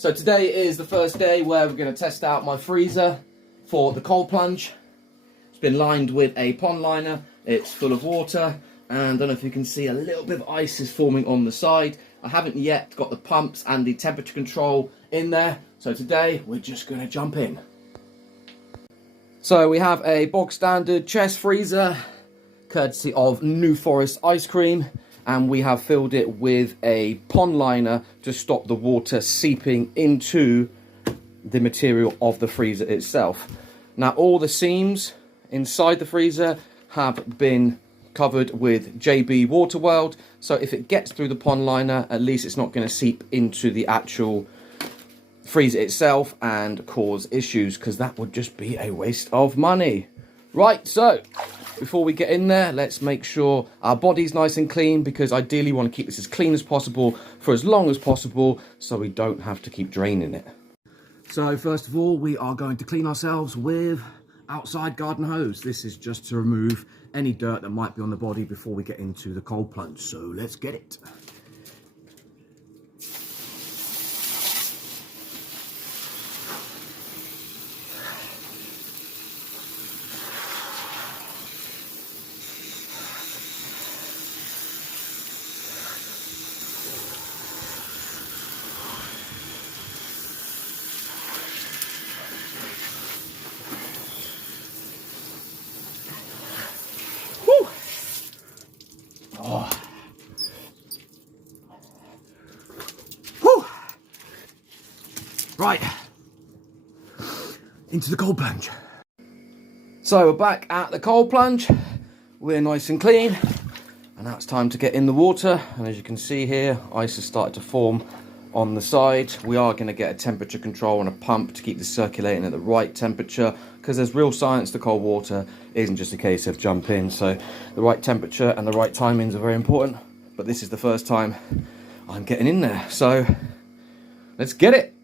So today is the first day where we're going to test out my freezer for the cold plunge. It's been lined with a pond liner, it's full of water, and I don't know if you can see a little bit of ice is forming on the side. I haven't yet got the pumps and the temperature control in there, so today we're just going to jump in. So we have a bog standard chest freezer, courtesy of New Forest Ice Cream. And we have filled it with a pond liner to stop the water seeping into the material of the freezer itself. Now all the seams inside the freezer have been covered with JB Waterworld, so if it gets through the pond liner, at least it's not going to seep into the actual freezer itself and cause issues, because that would just be a waste of money. Right, so before we get in there, let's make sure our body's nice and clean, because ideally we want to keep this as clean as possible for as long as possible so we don't have to keep draining it. So first of all, we are going to clean ourselves with outside garden hose. This is just to remove any dirt that might be on the body before we get into the cold plunge. So let's get it. Right, into the cold plunge. So we're back at the cold plunge. We're nice and clean, and now it's time to get in the water. And as you can see here, ice has started to form on the side. We are going to get a temperature control and a pump to keep this circulating at the right temperature, because there's real science to cold water. It isn't just a case of jump in. So the right temperature and the right timings are very important. But this is the first time I'm getting in there, so let's get it.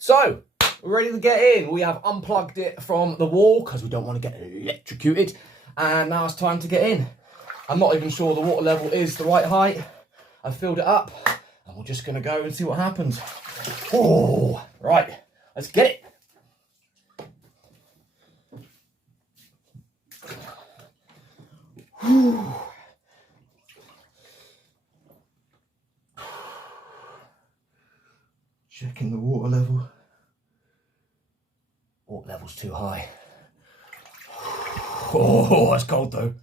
So, we're ready to get in. We have unplugged it from the wall because we don't want to get electrocuted. And now it's time to get in. I'm not even sure the water level is the right height. I've filled it up and we're just going to go and see what happens. Oh, right, let's get it. Whew. Checking the water level. Water level's too high. Oh, that's cold though.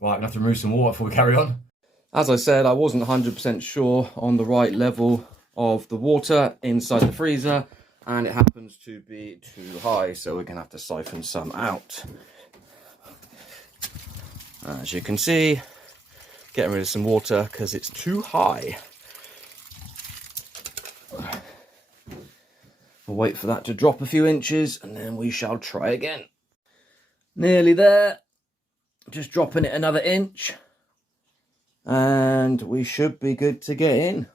Right, I'm gonna have to remove some water before we carry on. As I said, I wasn't 100% sure on the right level of the water inside the freezer, and it happens to be too high, so we're gonna have to siphon some out. As you can see, getting rid of some water because it's too high. We'll wait for that to drop a few inches and then we shall try again. Nearly there. Just dropping it another inch. And we should be good to get in.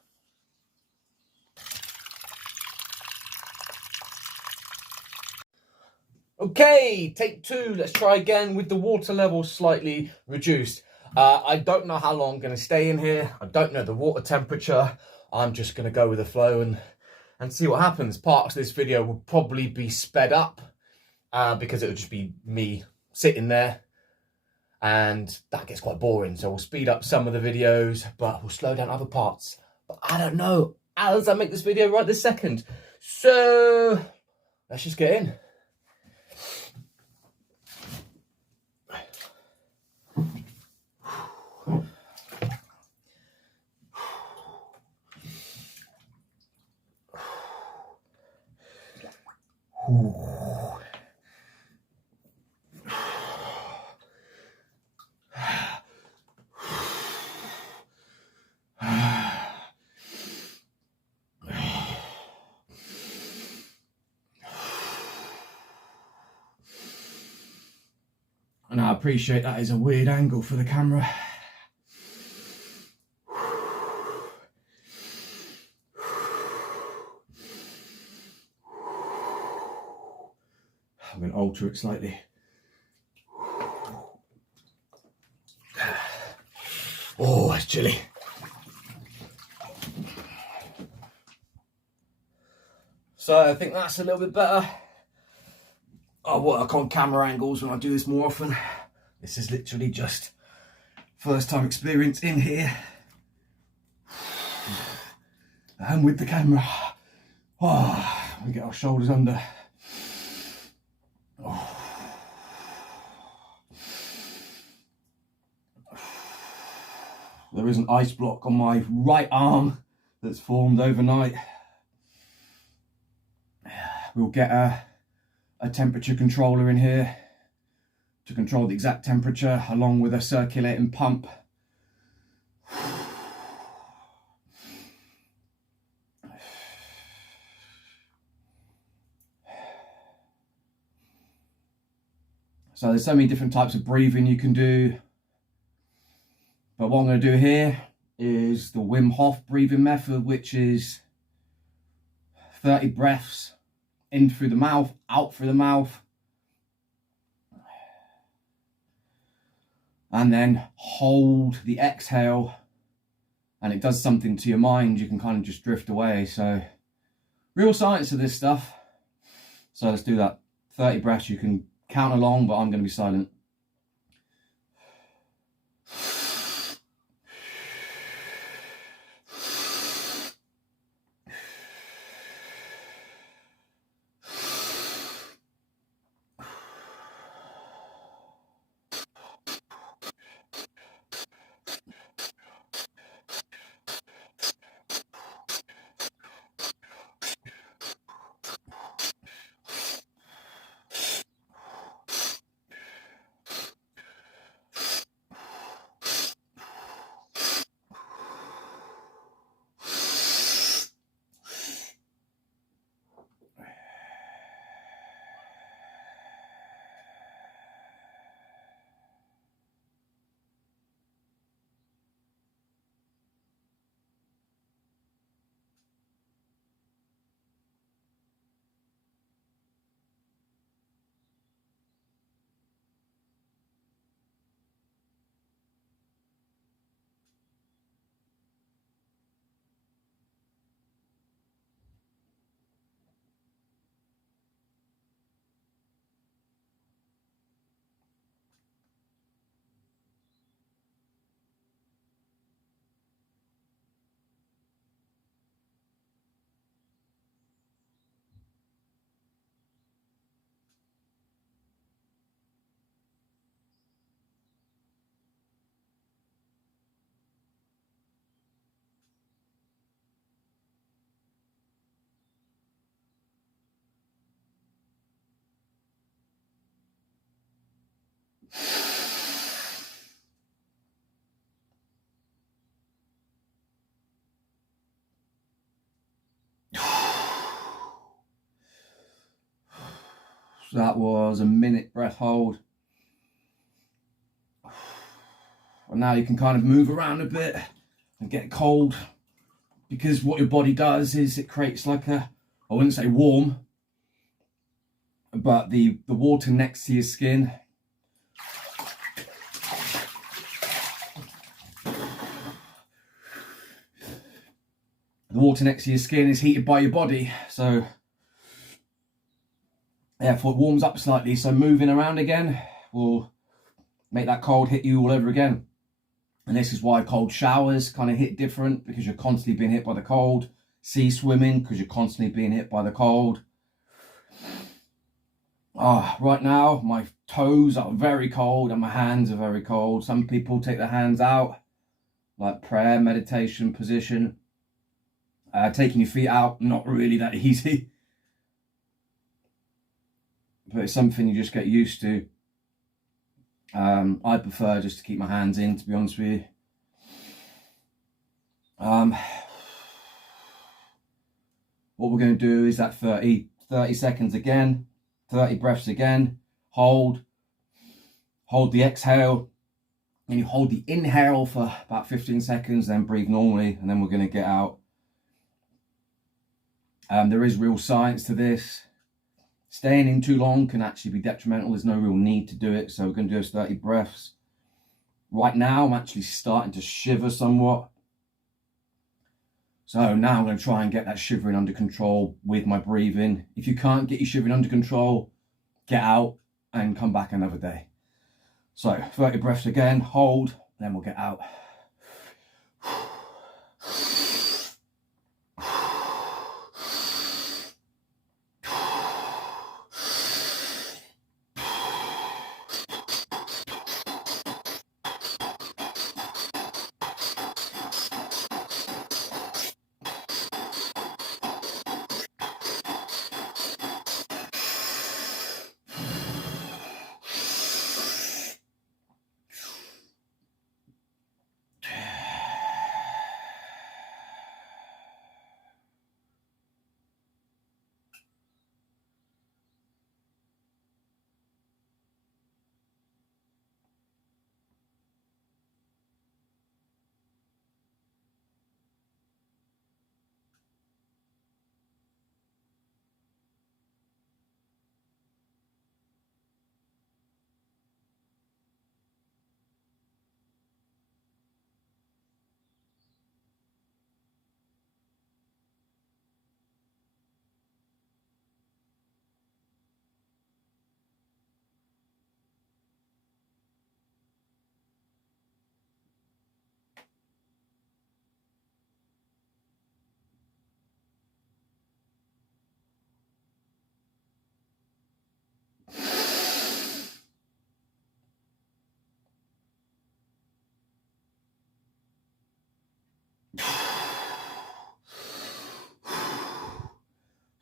Okay, take two. Let's try again with the water level slightly reduced. I don't know how long I'm going to stay in here. I don't know the water temperature. I'm just going to go with the flow and see what happens. Parts of this video will probably be sped up because it would just be me sitting there, and that gets quite boring. So we'll speed up some of the videos, but we'll slow down other parts. But I don't know how does I make this video right this second. So let's just get in. And I appreciate that is a weird angle for the camera. I'm going to alter it slightly. Oh, it's chilly. So I think that's a little bit better. I'll work on camera angles when I do this more often. This is literally just first time experience in here. And with the camera. Oh, we get our shoulders under. Oh. There is an ice block on my right arm that's formed overnight. We'll get a temperature controller in here to control the exact temperature, along with a circulating pump. So there's so many different types of breathing you can do. But what I'm going to do here is the Wim Hof breathing method, which is 30 breaths in through the mouth, out through the mouth. And then hold the exhale. And it does something to your mind. You can kind of just drift away. So real science to this stuff. So let's do that. 30 breaths. You can count along, but I'm going to be silent. So that was a minute breath hold. And now you can kind of move around a bit and get cold, because what your body does is it creates like a, I wouldn't say warm, but the water next to your skin is heated by your body. So therefore it warms up slightly. So moving around again will make that cold hit you all over again. And this is why cold showers kind of hit different, because you're constantly being hit by the cold. Sea swimming, because you're constantly being hit by the cold. Right now, my toes are very cold and my hands are very cold. Some people take their hands out, like prayer, meditation position. Taking your feet out, not really that easy. But it's something you just get used to. I prefer just to keep my hands in, to be honest with you. What we're going to do is that 30 seconds again, 30 breaths again, hold the exhale, and you hold the inhale for about 15 seconds, then breathe normally, and then we're going to get out. There is real science to this. Staying in too long can actually be detrimental. There's no real need to do it. So we're going to do those 30 breaths. Right now, I'm actually starting to shiver somewhat. So now I'm going to try and get that shivering under control with my breathing. If you can't get your shivering under control, get out and come back another day. So 30 breaths again, hold, then we'll get out.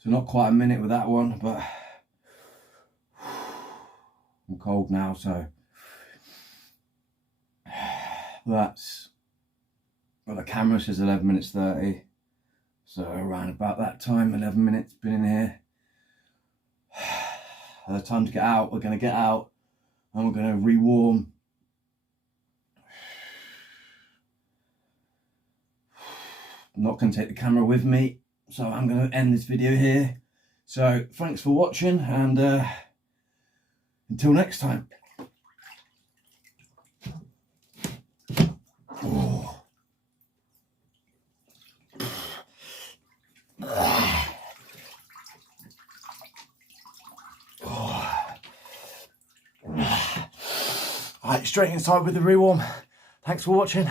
So not quite a minute with that one, but I'm cold now, so that's, well, the camera says 11 minutes 30, so around about that time, 11 minutes been in here. By the time to get out, we're going to get out and we're going to rewarm. I'm not going to take the camera with me, so I'm going to end this video here. So thanks for watching, and until next time. Oh. Right, straight inside with the rewarm. Thanks for watching.